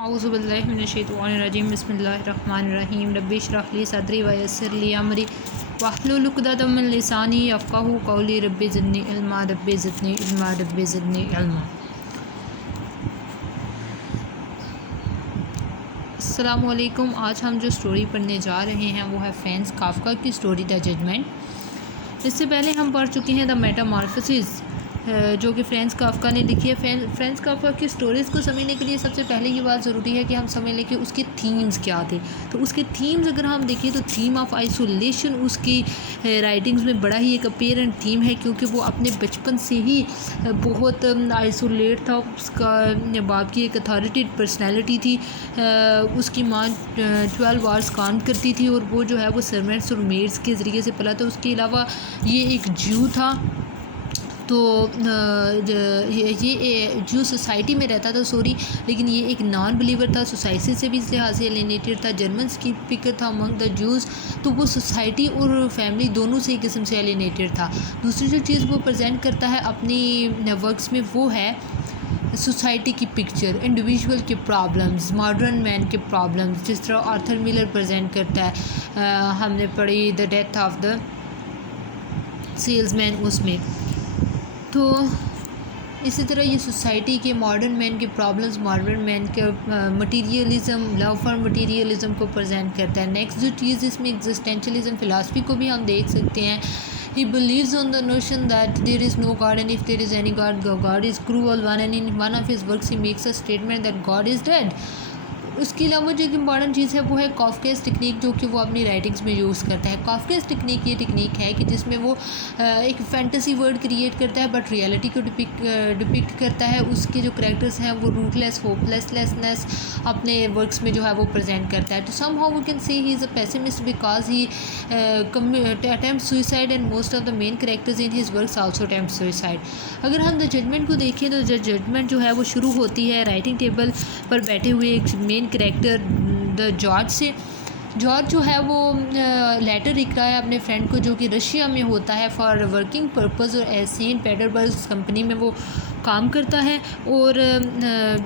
औज़ुबिल्लाहिमिनश्शैतानिर्रजीम बिस्मिल्लाहिर्रहमानिर्रहीम रब्बि इश्रह ली सदरी व यस्सिर ली अमरी वहलुल उक़दतम मिन लिसानी यफ़क़हू क़ौली रब्बि ज़िदनी इल्मा रब्बि ज़िदनी इल्मा रब्बि ज़िदनी इल्मा। अस्सलामु अलैकुम। आज हम जो स्टोरी पढ़ने जा रहे हैं वो है फ्रांज़ काफ़का की स्टोरी द जजमेंट। इससे पहले हम पढ़ चुके हैं द मेटामॉर्फोसिस जो कि फ्रांज़ काफ़का ने लिखी है। फ्रांज़ काफ़का की स्टोरीज़ को समझने के लिए सबसे पहले ये बात ज़रूरी है कि हम समझ लें कि उसके थीम्स क्या थे। तो उसके थीम्स अगर हम देखें तो थीम ऑफ आइसोलेशन उसकी राइटिंग्स में बड़ा ही एक अपेरेंट थीम है, क्योंकि वो अपने बचपन से ही बहुत आइसोलेट था। उसका बाप की एक अथॉरिटी पर्सनैलिटी थी। उसकी माँ 12 आवर्स काम करती थी और वो जो है वो सर्वेंट्स और मेड्स के ज़रिए से पला था। उसके अलावा ये एक जू था, तो ये जो सोसाइटी में रहता था लेकिन ये एक नॉन बिलीवर था। सोसाइटी से भी इस लिहाज से एलिनेटेड था। जर्मन स्पीकर था अमंग द जूज़, तो वो सोसाइटी और फैमिली दोनों से एक किस्म से एलिनेटेड था। दूसरी जो चीज़ वो प्रेजेंट करता है अपनी वर्क्स में वो है सोसाइटी की पिक्चर, इंडिविजुअल के प्रॉब्लम्स, मॉडर्न मैन के प्रॉब्लम्स, जिस तरह आर्थर मिलर प्रेजेंट करता है। हमने पढ़ी the death of the salesman उसमें। तो इसी तरह ये सोसाइटी के मॉडर्न मैन के प्रॉब्लम्स, मॉडर्न मैन के मटीरियलिज़म, लव फॉर मटीरियलिज़म को प्रेजेंट करता है। नेक्स्ट जो चीज़ इसमें एग्जिस्टेंशलिज्म फिलासफी को भी हम देख सकते हैं। He believes on the notion that there is no God, and if there is any God, God is cruel one, and in one of his works he makes a statement that God is dead. उसके अलावा जो एक important चीज़ है वो है काफ्कास technique, जो कि वो अपनी राइटिंग्स में यूज़ करता है। काफ्कास टेक्निक ये टेक्निक है कि जिसमें वो एक फैंटेसी वर्ल्ड क्रिएट करता है बट रियलिटी को डिपिक्ट करता है। उसके जो करैक्टर्स हैं वो रूटलेस, होपलेसनेस अपने वर्क्स में जो है वो प्रेजेंट करता है। तो some how we can say he is a pessimist because he attempt suicide and most of the main characters in his works also attempt suicide. अगर हम द जजमेंट को देखें तो द जजमेंट जो है वो शुरू होती है राइटिंग टेबल पर बैठे हुए एक मेन करैक्टर द जॉर्ज से। जॉर्ज जो है वो लेटर लिख रहा है अपने फ्रेंड को, जो कि रशिया में होता है फॉर वर्किंग पर्पज़, और सेंट पीटर्सबर्ग कंपनी में वो काम करता है। और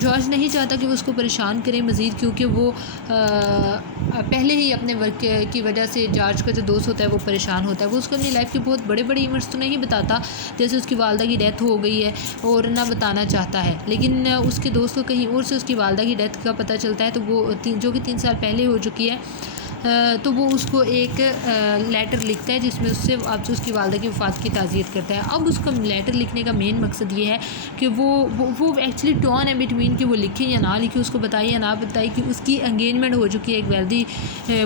जॉर्ज नहीं चाहता कि वो उसको परेशान करें मज़ीद, क्योंकि वो पहले ही अपने वर्क की वजह से जॉर्ज का जो दोस्त होता है वो परेशान होता है। वो उसको अपनी लाइफ के बहुत बड़े बड़े इवेंट्स तो नहीं बताता, जैसे उसकी वालदा की डेथ हो गई है और ना बताना चाहता है, लेकिन उसके दोस्त को कहीं और से उसकी वालदा की डेथ का पता चलता है। तो वो जो कि 3 साल पहले हो चुकी है, तो वो उसको एक लेटर लिखता है जिसमें उससे आपसे उसकी वालदा की वफ़ात की ताज़ियत करता है। अब उसका लेटर लिखने का मेन मकसद ये है कि वो एक्चुअली टॉन है बिटवीन कि वो लिखे या ना लिखे, उसको बताए या ना बताए कि उसकी एंगेजमेंट हो चुकी है एक वेल्दी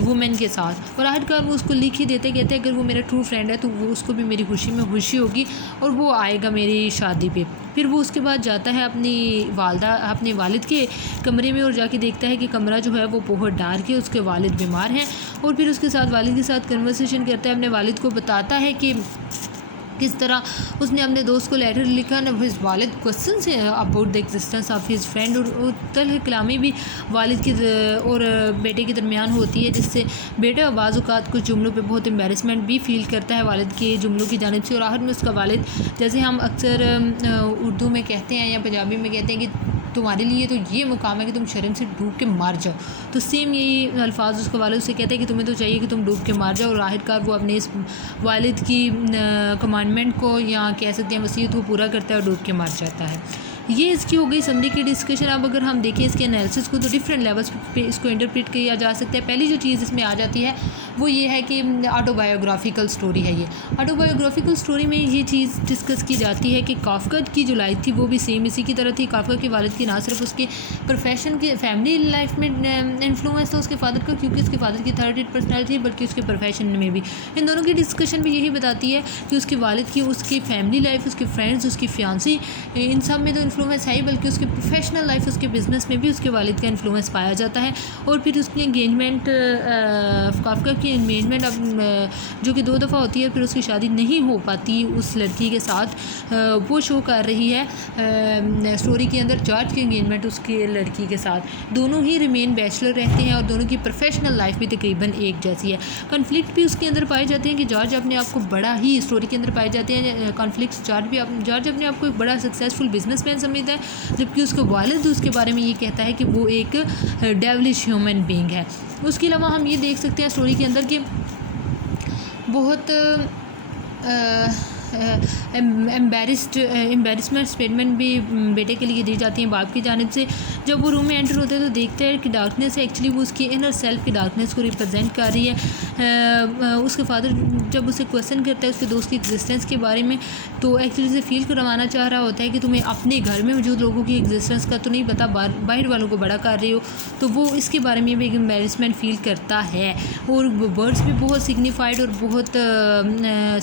वुमेन के साथ। और आखिरकार वो उसको लिख ही देते, कहते हैं अगर वो मेरा ट्रू फ्रेंड है तो वो उसको भी मेरी खुशी में खुशी होगी और वो आएगा मेरी शादी पे। फिर वो उसके बाद जाता है अपने वालिद के कमरे में और जाके देखता है कि कमरा जो है वो बहुत डार्क है, उसके वालिद बीमार हैं। और फिर उसके साथ वालिद के साथ कन्वर्सेशन करता है, अपने वालिद को बताता है कि किस तरह उसने अपने दोस्त को लेटर लिखा ना। हिज वालिद question say about the existence of his friend, और तलह कलामी भी वालिद की और बेटे के दरमियान होती है, जिससे बेटा बाज़ औक़ात कुछ जुमलों पे बहुत एम्बेरसमेंट भी फ़ील करता है वालिद के जुमलों की जानिब से। और आखिर में उसका वालिद, जैसे हम अक्सर उर्दू में कहते हैं या पंजाबी में कहते हैं कि तुम्हारे लिए तो ये मुकाम है कि तुम शर्म से डूब के मार जाओ, तो सेम यही अल्फाज उसका वालिद उससे कहते हैं कि तुम्हें तो चाहिए कि तुम डूब के मार जाओ। और आखिरकार वो अपने इस वालिद की कमांडमेंट को या कह सकते हैं वसीयत को पूरा करता है और डूब के मार जाता है। ये इसकी हो गई समरी की डिस्कशन। अब अगर हम देखें इसके एनालिसिस को तो डिफरेंट लेवल्स पे इसको इंटरप्रेट किया जा सकता है। पहली जो चीज़ इसमें आ जाती है वो ये है कि ऑटोबायोग्राफिकल स्टोरी है। ये ऑटोबायोग्राफिकल स्टोरी में ये चीज़ डिस्कस की जाती है कि काफ़का की जो लाइफ थी वो भी सेम इसी की तरह थी। काफ़का के वालिद की ना सिर्फ उसके प्रोफेशन के फैमिली लाइफ में इन्फ्लुएंस था उसके फादर का, क्योंकि उसके फादर की अथॉरिटेड पर्सनैलिटी थी, बल्कि उसके प्रोफेशन में भी। इन दोनों की डिस्कशन भी यही बताती है कि उसके वालिद की उसकी फैमिली लाइफ, उसके फ्रेंड्स, उसकी फियांसी, इन सब में तो इन्फ्लुएंस है ही, बल्कि उसकी प्रोफेशनल लाइफ, उसके बिज़नेस में भी उसके वालिद का इन्फ्लुएंस पाया जाता है। और फिर उसकी एंगेजमेंट, काफ़का की एंगेजमेंट अब जो कि 2 दफ़ा होती है, फिर उसकी शादी नहीं हो पाती उस लड़की के साथ। वो शो कर रही है स्टोरी के अंदर जॉर्ज की एंगेजमेंट उसकी लड़की के साथ। दोनों ही रिमेन बैचलर रहते हैं और दोनों की प्रोफेशनल लाइफ भी तकरीबन एक जैसी है। कॉन्फ्लिक्ट भी उसके अंदर पाए जाते हैं कि जॉर्ज अपने आप को बड़ा ही, स्टोरी के अंदर पाए जाते हैं कॉन्फ्लिक्ट, जॉर्ज अपने आप को एक बड़ा सक्सेसफुल बिजनेसमैन समझता है, जबकि उसका वालिद उसके बारे में ये कहता है कि वो एक डेविलिश ह्यूमन बीइंग है। उसके अलावा हम ये देख सकते हैं स्टोरी के अंदर कि बहुत एम्बेरसमेंट स्टेटमेंट भी बेटे के लिए दी जाती हैं बाप की जानिब से। जब वो रूम में एंटर होते हैं तो देखते हैं कि डार्कनेस एक्चुअली वो उसकी इनर सेल्फ की डार्कनेस को रिप्रेजेंट कर रही है। उसके फादर जब उसे क्वेश्चन करता है उसके दोस्त की एग्जिस्टेंस के बारे में, तो एक्चुअली उसे फील करवाना चाह रहा होता है कि तुम्हें अपने घर में मौजूद लोगों की एग्जिस्टेंस का तो नहीं पता, बाहर वालों को बड़ा कर रही हो। तो वो इसके बारे में भी एक एम्बेरसमेंट फील करता है। और वर्ड्स भी बहुत सिग्निफाइड और बहुत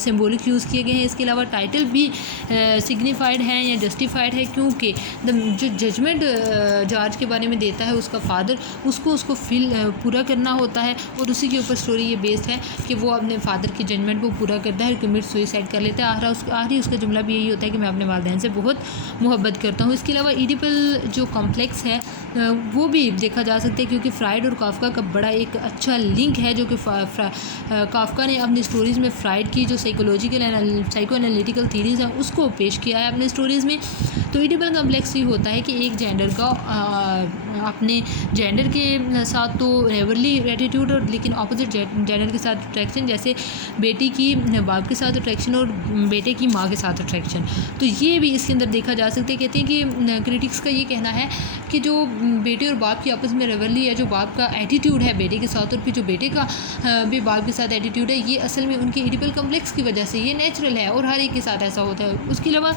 सिम्बॉलिक यूज़ किए गए हैं। इसके अलावा टाइटल भी सिग्निफाइड है या जस्टिफाइड है, क्योंकि जो जजमेंट जज के बारे में देता है उसका फादर, उसको फील पूरा करना होता है। और उसी के ऊपर स्टोरी ये बेस्ड है कि वो अपने फादर की जजमेंट को पूरा करता है और कमिट सुसाइड कर लेता है। आखिरी उसका जुमला भी यही होता है कि मैं अपने वालिदैन से बहुत मोहब्बत करता हूँ। इसके अलावा इडिपल जो कॉम्प्लेक्स है वो भी देखा जा सकता है, क्योंकि फ्राइड और काफ्का का बड़ा एक अच्छा लिंक है, जो कि काफ्का ने अपनी स्टोरीज़ में फ्राइड की जो साइको एनालिटिकल थीरीज़ हैं उसको पेश किया है अपने स्टोरीज़ में। तो इडिपल कॉम्प्लेक्स ये होता है कि एक जेंडर का अपने जेंडर के साथ तो रेवरली एटीट्यूड, और लेकिन अपोजिट जेंडर के साथ अट्रैक्शन, जैसे बेटी की बाप के साथ अट्रैक्शन और बेटे की माँ के साथ अट्रैक्शन। तो ये भी इसके अंदर देखा जा सकता है। कहते हैं कि क्रिटिक्स का ये कहना है कि जो बेटे और बाप की आपस में रेवरली है, जो बाप का एटीट्यूड है बेटे के साथ और फिर जो बेटे का भी बाप के साथ एटीट्यूड है, ये असल में उनके इडिपल कॉम्प्लेक्स की वजह से ये नेचुरल है और हर एक के साथ ऐसा होता है। उसके अलावा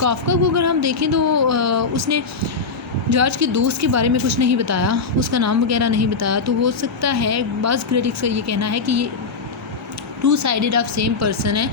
काफ्का को अगर हम देखें तो उसने जॉर्ज के दोस्त के बारे में कुछ नहीं बताया, उसका नाम वगैरह नहीं बताया। तो हो सकता है, बाज़ क्रिटिक्स का ये कहना है कि ये two sided of same person है।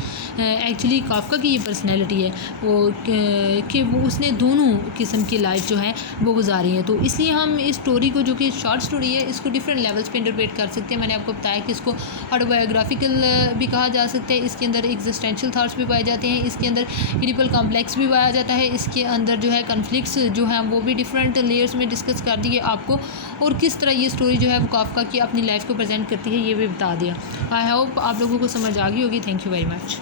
एक्चुअली काफ्का की ये पर्सनैलिटी है वो कि वो उसने दोनों किस्म की लाइफ जो है वो गुजारी है। तो इसलिए हम इस स्टोरी को, जो कि शॉर्ट स्टोरी है, इसको डिफरेंट लेवल्स पे इंटरप्रेट कर सकते हैं। मैंने आपको बताया कि इसको ऑटोबायोग्राफिकल भी कहा जा सकता है। इसके अंदर एग्जिस्टेंशियल थाट्स भी पाए जाते हैं, इसके अंदर इडिपल कॉम्प्लेक्स भी पाया जाता है, इसके अंदर जो है कन्फ्लिक्ट्स जो हैं वो भी डिफरेंट लेयर्स में डिस्कस कर दिए आपको, और किस तरह ये स्टोरी जो है वो काफ्का की अपनी लाइफ को प्रेजेंट करती है ये भी बता दिया। आई होप आप लोगों को समझ आ गई होगी। Thank you very much.